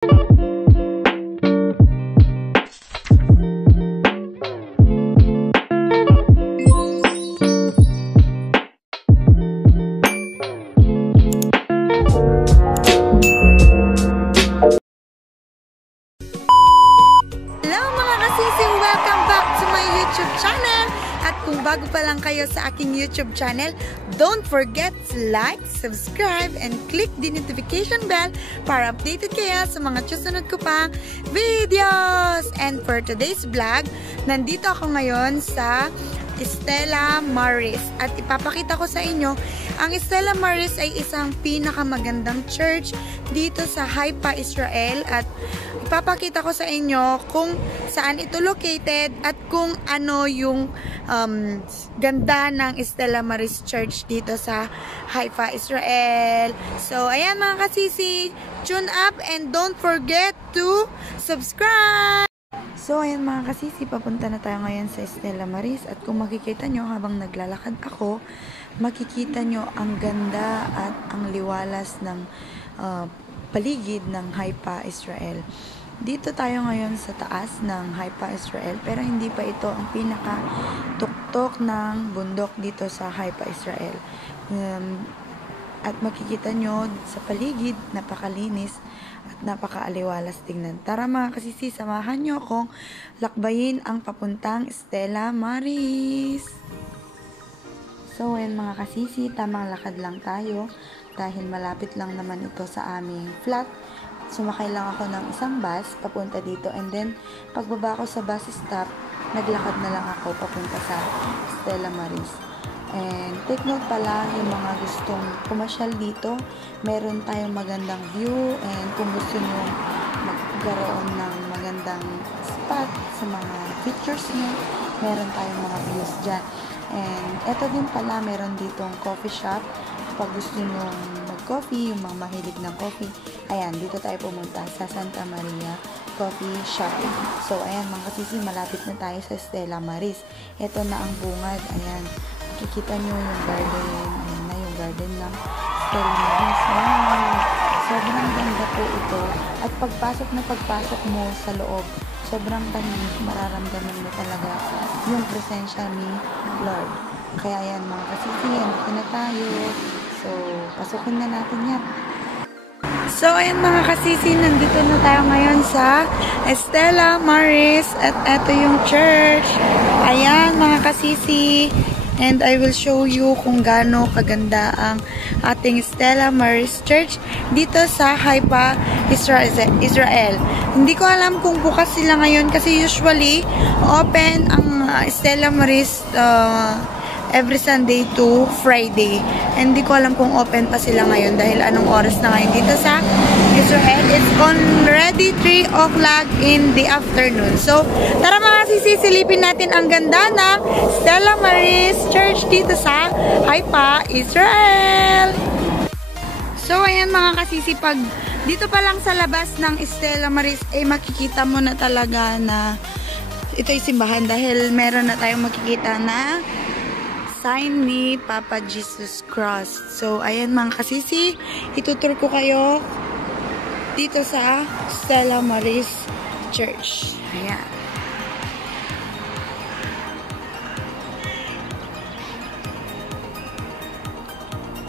Kung bago pa lang kayo sa aking YouTube channel, don't forget to like, subscribe, and click the notification bell para updated kayo sa mga susunod ko pang videos. And for today's vlog, nandito ako ngayon sa Stella Maris. At ipapakita ko sa inyo, ang Stella Maris ay isang pinakamagandang church dito sa Haifa, Israel. At ipapakita ko sa inyo kung saan ito located at kung ano yung ganda ng Stella Maris Church dito sa Haifa, Israel. So, ayan mga kasisi, tune up and don't forget to subscribe! So, ayan mga kasisi, papunta na tayo ngayon sa Stella Maris at kung makikita nyo habang naglalakad ako, makikita nyo ang ganda at ang liwalas ng paligid ng Haifa, Israel. Dito tayo ngayon sa taas ng Haifa, Israel, pero hindi pa ito ang pinaka-tuktok ng bundok dito sa Haifa, Israel. At makikita nyo sa paligid, napakalinis at napakaaliwalas tingnan. Tara mga kasisi, samahan nyo akong lakbayin ang papuntang Stella Maris. So, ayan mga kasisi, tamang lakad lang tayo dahil malapit lang naman ito sa aming flat. Sumakay lang ako ng isang bus papunta dito and then pagbaba ko sa bus stop, naglakad na lang ako papunta sa Stella Maris. And take note pala yung mga gustong pumasyal dito, meron tayong magandang view and kung gusto nyo magkaroon ng magandang spot sa mga pictures nyo, meron tayong mga views dyan. And eto din pala, meron ditong coffee shop. Pag gusto nyo mag-coffee, yung mga mahilig ng coffee, ayan, dito tayo pumunta sa Santa Maria Coffee Shop. So, ayan, mga kasisi, malapit na tayo sa Stella Maris. Ito na ang bungad. Ayan, makikita nyo yung garden. Ayan na yung garden ng Stella Maris. Wow! Sobrang ganda po ito. At pagpasok mo sa loob, sobrang tahimik, mararamdaman mo talaga yung presensya ni Lord. Kaya ayan, mga kasisi, andito na tayo. So, pasukin na natin yan. So, ayan mga kasisi, nandito na tayo ngayon sa Stella Maris at ito yung church. Ayan mga kasisi, and I will show you kung gaano kaganda ang ating Stella Maris Church dito sa Haifa, Israel. Hindi ko alam kung bukas sila ngayon kasi usually open ang Stella Maris every Sunday to Friday. And hindi ko alam kung open pa sila ngayon dahil anong oras na ngayon dito sa Israel. It's already 3 o'clock in the afternoon. So, tara mga sisisilipin natin ang ganda ng Stella Maris Church dito sa Haifa, Israel. So, ayan mga kasisi, pag dito pa lang sa labas ng Stella Maris, eh makikita mo na talaga na ito'y simbahan dahil meron na tayong makikita na sign ni Papa Jesus Cross. So, ayan mga kasisi, itutur ko kayo dito sa Stella Maris Church. Ayan.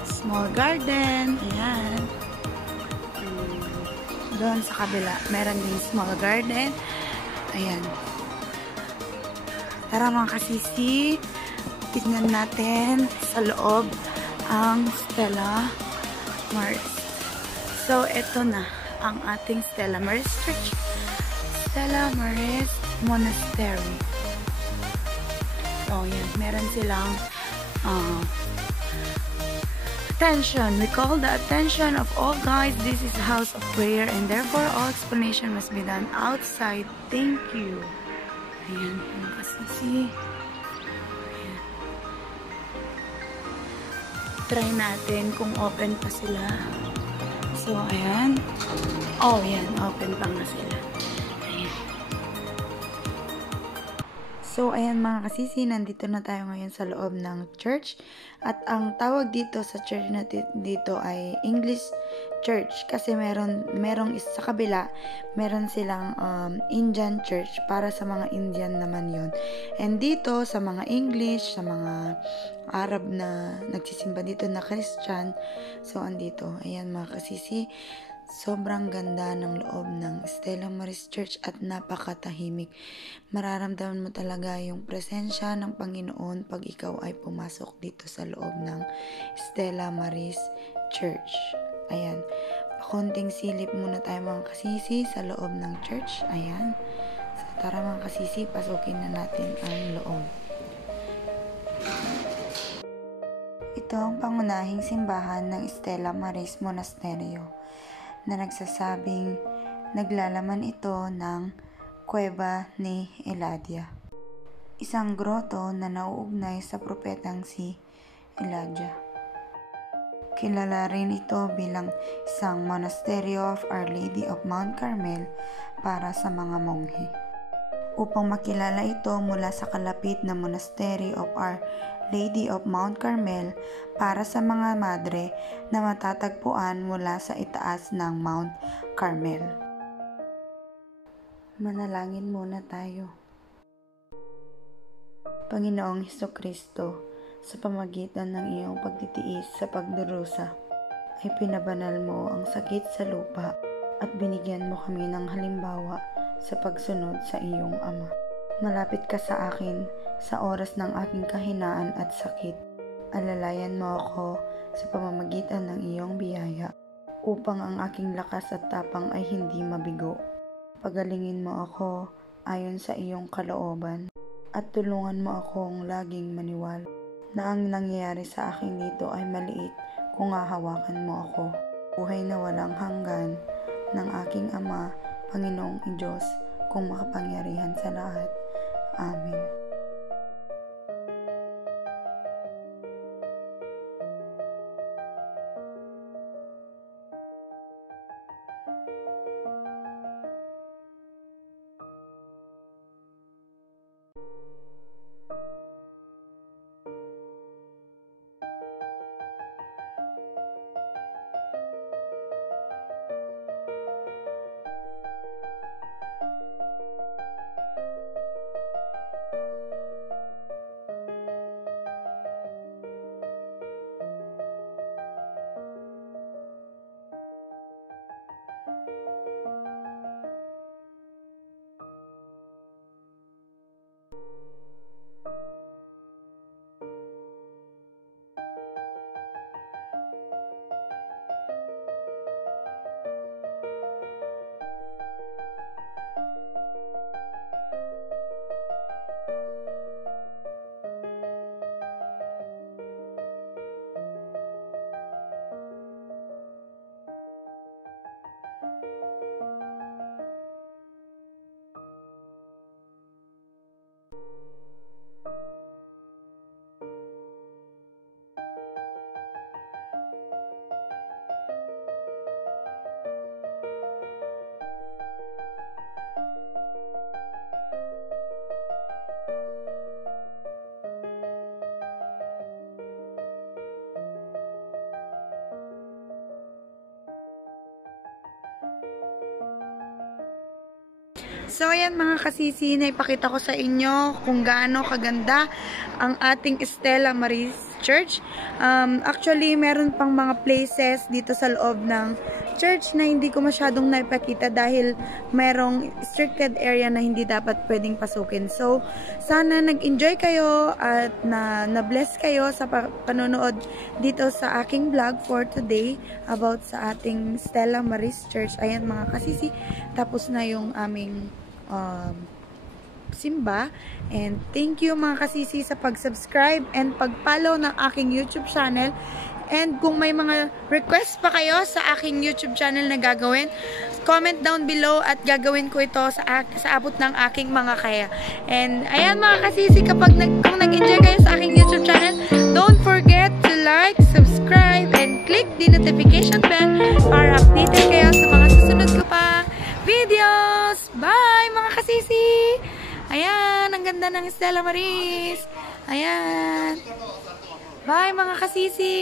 Small garden. Ayan. Doon sa kabila, meron din small garden. Ayan. Tara mga kasisi, tignan natin sa loob ang Stella Maris. So, ito na ang ating Stella Maris Church. Stella Maris Monastery. So, yan. Meron silang attention. We call the attention of all guys. This is a house of prayer and therefore all explanation must be done outside. Thank you. Ayan. Yung kasisi. Try natin kung open pa sila. So, ayan. Oh, yan. Open pa nga sila. Ayan. So, ayan mga kasisi, nandito na tayo ngayon sa loob ng church. At ang tawag dito sa church na dito ay English church kasi merong sa kabila meron silang Indian church para sa mga Indian naman yon. And dito sa mga English, sa mga Arab na nagsisimba dito na Christian, so andito, ayan mga kasisi, sobrang ganda ng loob ng Stella Maris Church at napakatahimik. Mararamdaman mo talaga yung presensya ng Panginoon pag ikaw ay pumasok dito sa loob ng Stella Maris Church. Ayan, pakonting silip muna tayo mga kasisi sa loob ng church. Ayan, so tara mga kasisi, pasukin na natin ang loob. Ito ang pangunahing simbahan ng Stella Maris Monasterio na nagsasabing naglalaman ito ng kuweba ni Elijah, isang groto na nauugnay sa propetang si Elijah. Kilala rin ito bilang isang Monasterio of Our Lady of Mount Carmel para sa mga monghe. Upang makilala ito mula sa kalapit na Monastery of Our Lady of Mount Carmel para sa mga madre na matatagpuan mula sa itaas ng Mount Carmel. Manalangin muna tayo. Panginoong Hesukristo, sa pamagitan ng iyong pagtitiis sa pagdurusa, ay pinabanal mo ang sakit sa lupa at binigyan mo kami ng halimbawa sa pagsunod sa iyong Ama. Malapit ka sa akin sa oras ng aking kahinaan at sakit. Alalayan mo ako sa pamamagitan ng iyong biyaya upang ang aking lakas at tapang ay hindi mabigo. Pagalingin mo ako ayon sa iyong kalooban at tulungan mo akong laging maniwala na ang nangyayari sa akin dito ay maliit kung hahawakan mo ako. Buhay na walang hanggan ng aking Ama, Panginoong Diyos, kung makapangyarihan sa lahat. Amen. So, ayan mga kasisi, naipakita ko sa inyo kung gaano kaganda ang ating Stella Maris Church. Actually, meron pang mga places dito sa loob ng church na hindi ko masyadong naipakita dahil merong restricted area na hindi dapat pwedeng pasukin. So, sana nag-enjoy kayo at na-bless kayo sa panonood dito sa aking vlog for today about sa ating Stella Maris Church. Ayan mga kasisi, tapos na yung aming simba. And thank you mga kasisi sa pag-subscribe and pag-follow ng aking YouTube channel. And kung may mga request pa kayo sa aking YouTube channel na gagawin, comment down below at gagawin ko ito sa abot ng aking mga kaya. And ayan mga kasisi, kung nag-enjoy kayo sa aking YouTube channel, don't forget to like, subscribe, and click the notification bell para updated kayo sa mga susunod ko pa videos. Bye mga kasisi! Ayan, ang ganda ng Stella Maris. Ayan. Bye mga kasisi!